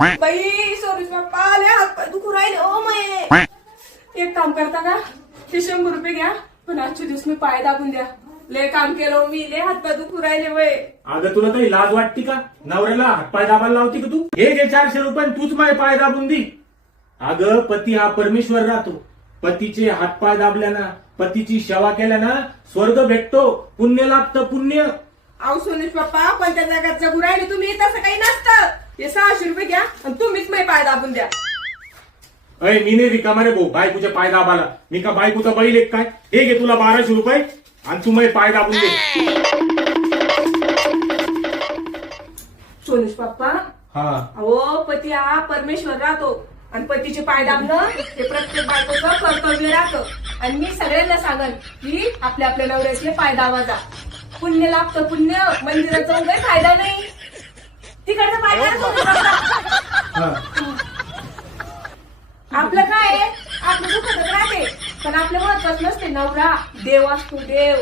बाई सॉरी पप्पा आले हात पाय दुखू राहिले. ओ मै एक काम करता का? ते शंभर रुपये घ्या पण आजचे दिवस मी पाय दाबून द्या. लय काम केलं हो मी लय हात पाय दुखू राहिले वय. अगं तुला काही लाज वाटते का? नवऱ्याला हातपाय दाबायला लावते का तू? हे घे चारशे रुपये तूच माझे पाय दाबून दी. अगं पती हा परमेश्वर राहतो. पतीचे हातपाय दाबल्यानं पतीची सेवा केल्यानं स्वर्ग भेटतो. पुण्य लागतं पुण्य. अहो सोनेश पप्पा पण त्या जगात जगू राहिले तुम्ही तसं काही नसतं सहाशे रुपये घ्या आणि तुम्हीच माझे पाय दाबून द्या. अय मी नाही रिकामा रे भाऊ. बायकोच्या पाय दाबाला मी का बायकोचा बैल एक काय? हे घे तुला बाराशे रुपये आणि तू माझे पाय दाबून दे. सोनेश पप्पा हा. अहो पती हा परमेश्वर राहतो. आणि पतीचे पाय दाबणं हे प्रत्येक बायकोचं कर्तव्य राहतं. आणि मी सगळ्यांना सांगन की आपल्या आपल्या नवऱ्याचे पाय दाबा जा पुण्य लागतं पुण्य मंदिरात जाऊन काही फायदा नाही. तिकडचा पाय. हा आपलं काय आहे? आपलं दुखत राहते पण आपल्या महत्वाचं नसते नवरा देव असतो देव